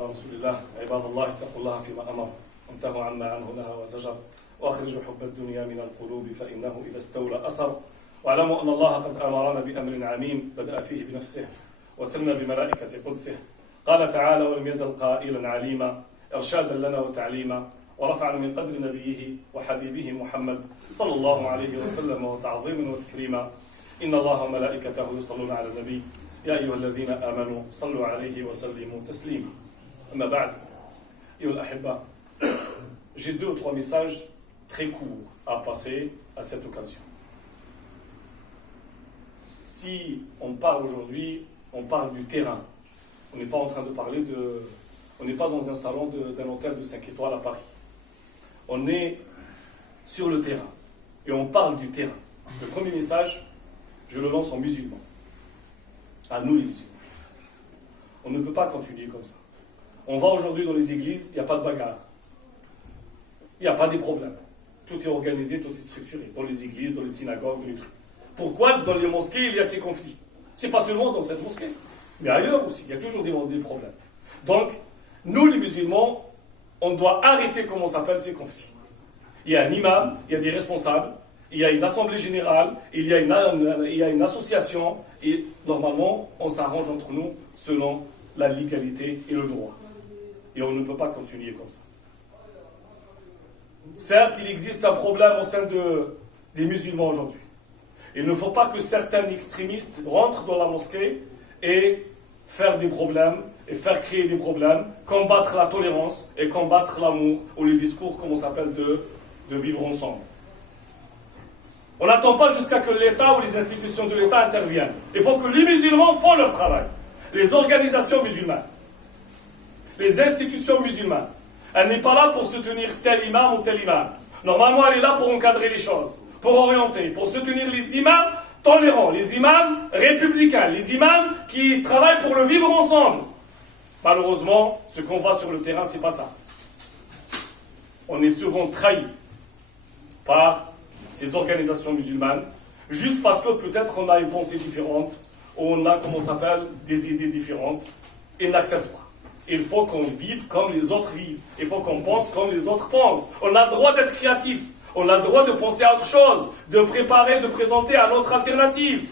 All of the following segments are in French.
على رسول الله عباد الله اتقوا الله فيما أمر وانتهوا عما عنه نهى وزجر وأخرجوا حب الدنيا من القلوب فإنه إذا استولى أثر واعلموا أن الله قد أمرنا بأمر عميم بدأ فيه بنفسه وثنى بملائكة قدسه قال تعالى ولم يزل قائلا عليما إرشادا لنا وتعليما ورفعا من قدر نبيه وحبيبه محمد صلى الله عليه وسلم وتعظيما وتكريما إن الله وملائكته يصلون على النبي يا أيها الذين آمنوا صلوا عليه وسلموا تسليما أما بعد أيها الأحبة j'ai 2 ou 3 messages très courts à passer à cette occasion. Si on parle aujourd'hui, on parle du terrain. On n'est pas en train de parler de... On n'est pas dans un salon d'un hôtel de 5 étoiles à Paris. On est sur le terrain. Et on parle du terrain. Le premier message, je le lance aux musulmans. À nous les musulmans. On ne peut pas continuer comme ça. On va aujourd'hui dans les églises, il n'y a pas de bagarre. Il n'y a pas de problèmes. Tout est organisé, tout est structuré. Dans les églises, dans les synagogues, dans les trucs. Pourquoi dans les mosquées, il y a ces conflits? C'est pas seulement dans cette mosquée, mais ailleurs aussi. Il y a toujours des problèmes. Donc, nous les musulmans, on doit arrêter, comment s'appellent ces conflits. Il y a un imam, il y a des responsables, il y a une assemblée générale, il y a une association, et normalement, on s'arrange entre nous selon la légalité et le droit. Et on ne peut pas continuer comme ça. Certes, il existe un problème au sein des musulmans aujourd'hui. Il ne faut pas que certains extrémistes rentrent dans la mosquée et faire des problèmes, et faire créer des problèmes, combattre la tolérance et combattre l'amour, ou les discours, comme on s'appelle, de vivre ensemble. On n'attend pas jusqu'à que l'État ou les institutions de l'État interviennent. Il faut que les musulmans font leur travail. Les organisations musulmanes, les institutions musulmanes, elle n'est pas là pour soutenir tel imam ou tel imam. Normalement, elle est là pour encadrer les choses, pour orienter, pour soutenir les imams tolérants, les imams républicains, les imams qui travaillent pour le vivre ensemble. Malheureusement, ce qu'on voit sur le terrain, c'est pas ça. On est souvent trahi par ces organisations musulmanes, juste parce que peut-être on a une pensée différente, ou on a, comment ça s'appelle, des idées différentes, et n'acceptent pas. Il faut qu'on vive comme les autres vivent. Il faut qu'on pense comme les autres pensent. On a le droit d'être créatif. On a le droit de penser à autre chose, de préparer, de présenter à notre alternative.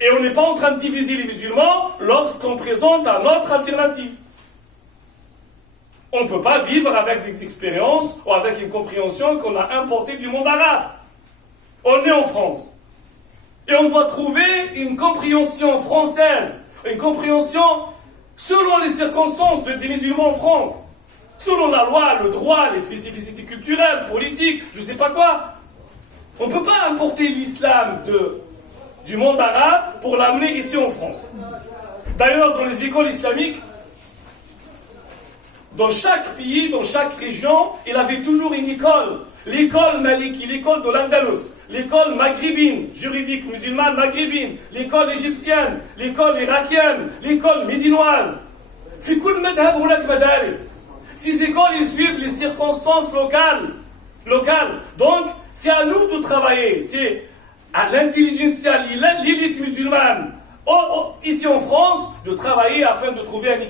Et on n'est pas en train de diviser les musulmans lorsqu'on présente à notre alternative. On ne peut pas vivre avec des expériences ou avec une compréhension qu'on a importée du monde arabe. On est en France. Et on doit trouver une compréhension française, une compréhension selon les circonstances des musulmans en France. Selon la loi, le droit, les spécificités culturelles, politiques, je ne sais pas quoi. On ne peut pas importer l'islam du monde arabe pour l'amener ici en France. D'ailleurs, dans les écoles islamiques, dans chaque pays, dans chaque région, il avait toujours une école. L'école maliki, l'école de l'Andalus, l'école maghrébine, juridique musulmane maghrébine, l'école égyptienne, l'école irakienne, l'école médinoise. في كل مذهب هناك مدارس. Ces écoles, ils suivent les circonstances locales. Donc, c'est à nous de travailler. C'est à l'intelligentsia, l'élite musulmane, ici en France, de travailler afin de trouver un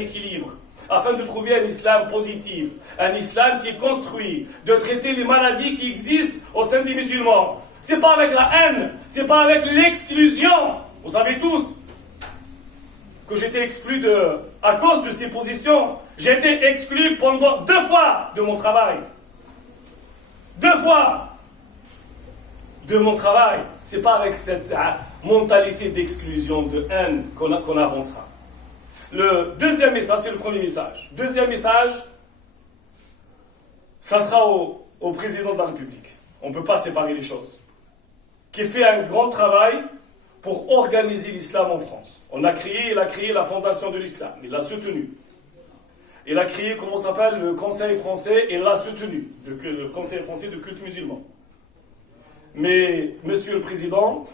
équilibre. Afin de trouver un islam positif, un islam qui est construit, de traiter les maladies qui existent au sein des musulmans. C'est pas avec la haine, c'est pas avec l'exclusion. Vous savez tous que j'étais exclu à cause de ces positions. J'ai été exclu pendant 2 fois de mon travail. 2 fois de mon travail. C'est pas avec cette mentalité d'exclusion, de haine qu'on avancera. Le deuxième message, c'est le premier message. Deuxième message, ça sera au président de la République. On ne peut pas séparer les choses. Qui fait un grand travail pour organiser l'islam en France. Il a créé la fondation de l'islam. Il l'a soutenu. Il a créé, comment ça s'appelle, le Conseil français, et l'a soutenu. Le Conseil français de culte musulman. Mais, monsieur le président,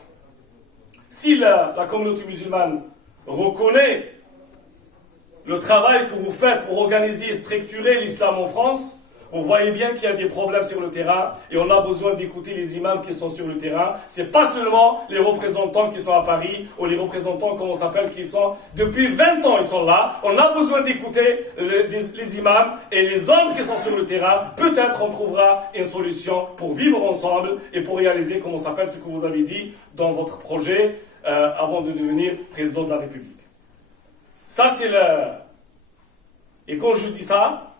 si la communauté musulmane reconnaît le travail que vous faites pour organiser et structurer l'islam en France, Vous voyez bien qu'il y a des problèmes sur le terrain et on a besoin d'écouter les imams qui sont sur le terrain. Ce n'est pas seulement les représentants qui sont à Paris ou les représentants, comment on s'appelle, qui sont depuis 20 ans, ils sont là. On a besoin d'écouter les imams et les hommes qui sont sur le terrain. Peut-être on trouvera une solution pour vivre ensemble et pour réaliser, comment on s'appelle, ce que vous avez dit dans votre projet avant de devenir président de la République. Ça, c'est le... Et quand je dis ça,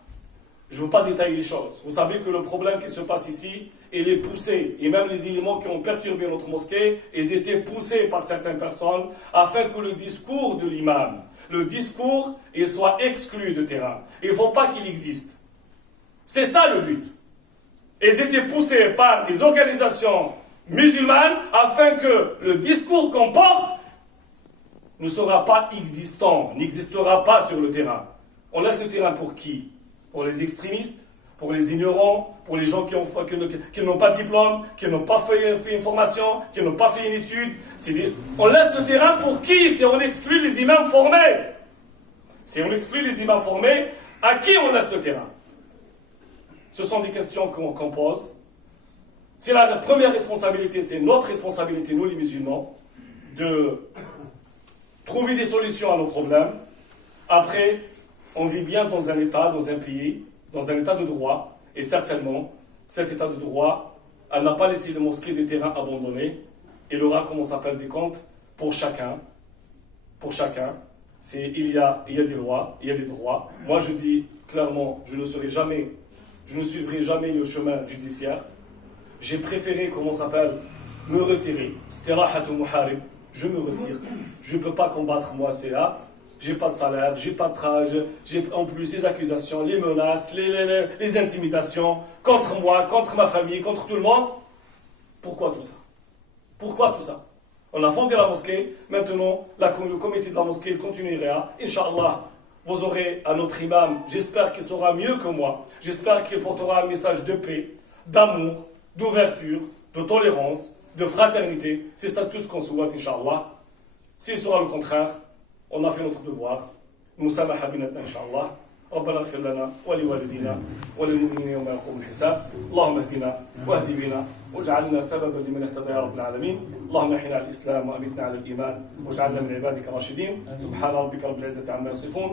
je ne veux pas détailler les choses. Vous savez que le problème qui se passe ici, il est poussé. Et même les éléments qui ont perturbé notre mosquée, ils étaient poussés par certaines personnes afin que le discours de l'imam, le discours, il soit exclu de terrain. Il ne faut pas qu'il existe. C'est ça le but. Ils étaient poussés par des organisations musulmanes afin que le discours qu'on porte ne sera pas existant, n'existera pas sur le terrain. On laisse le terrain pour qui? Pour les extrémistes, pour les ignorants, pour les gens qui n'ont pas de diplôme, qui n'ont pas fait une formation, qui n'ont pas fait une étude. On laisse le terrain pour qui? Si on exclut les imams formés. Si on exclut les imams formés, à qui on laisse le terrain? Ce sont des questions qu'on pose. C'est la première responsabilité, c'est notre responsabilité, nous les musulmans, de trouver des solutions à nos problèmes. Après, on vit bien dans un État, dans un pays, dans un État de droit, et certainement, cet État de droit, elle n'a pas laissé les mosquées des terrains abandonnés. Il aura, comment on s'appelle, des comptes pour chacun. Pour chacun. Il y a des lois, il y a des droits. Moi, je dis clairement, je ne suivrai jamais le chemin judiciaire. J'ai préféré, comment on s'appelle, me retirer. Stirahatul muharib. Je me retire. Je ne peux pas combattre, moi, c'est là. J'ai pas de salaire, j'ai pas de travail, j'ai en plus les accusations, les menaces, les intimidations contre moi, contre ma famille, contre tout le monde. Pourquoi tout ça? Pourquoi tout ça? On a fondé la mosquée, maintenant le comité de la mosquée continuera. Inch'Allah, vous aurez un autre imam, j'espère qu'il sera mieux que moi, j'espère qu'il portera un message de paix, d'amour, d'ouverture, de tolérance, de fraternité. C'est tout ce qu'on souhaite, Inch'Allah. S'il sera le contraire, on a fait notre devoir. مسامحة بيناتنا إن شاء الله. ربنا اغفر لنا ولوالدينا وللمؤمنين يوم يقوم الحساب. اللهم اهدنا واهد بنا واجعلنا سببا لمن اهتدى يا رب العالمين. اللهم احينا على الإسلام وأمتنا على الإيمان واجعلنا من عبادك الراشدين. سبحان ربك رب العزة عما يصفون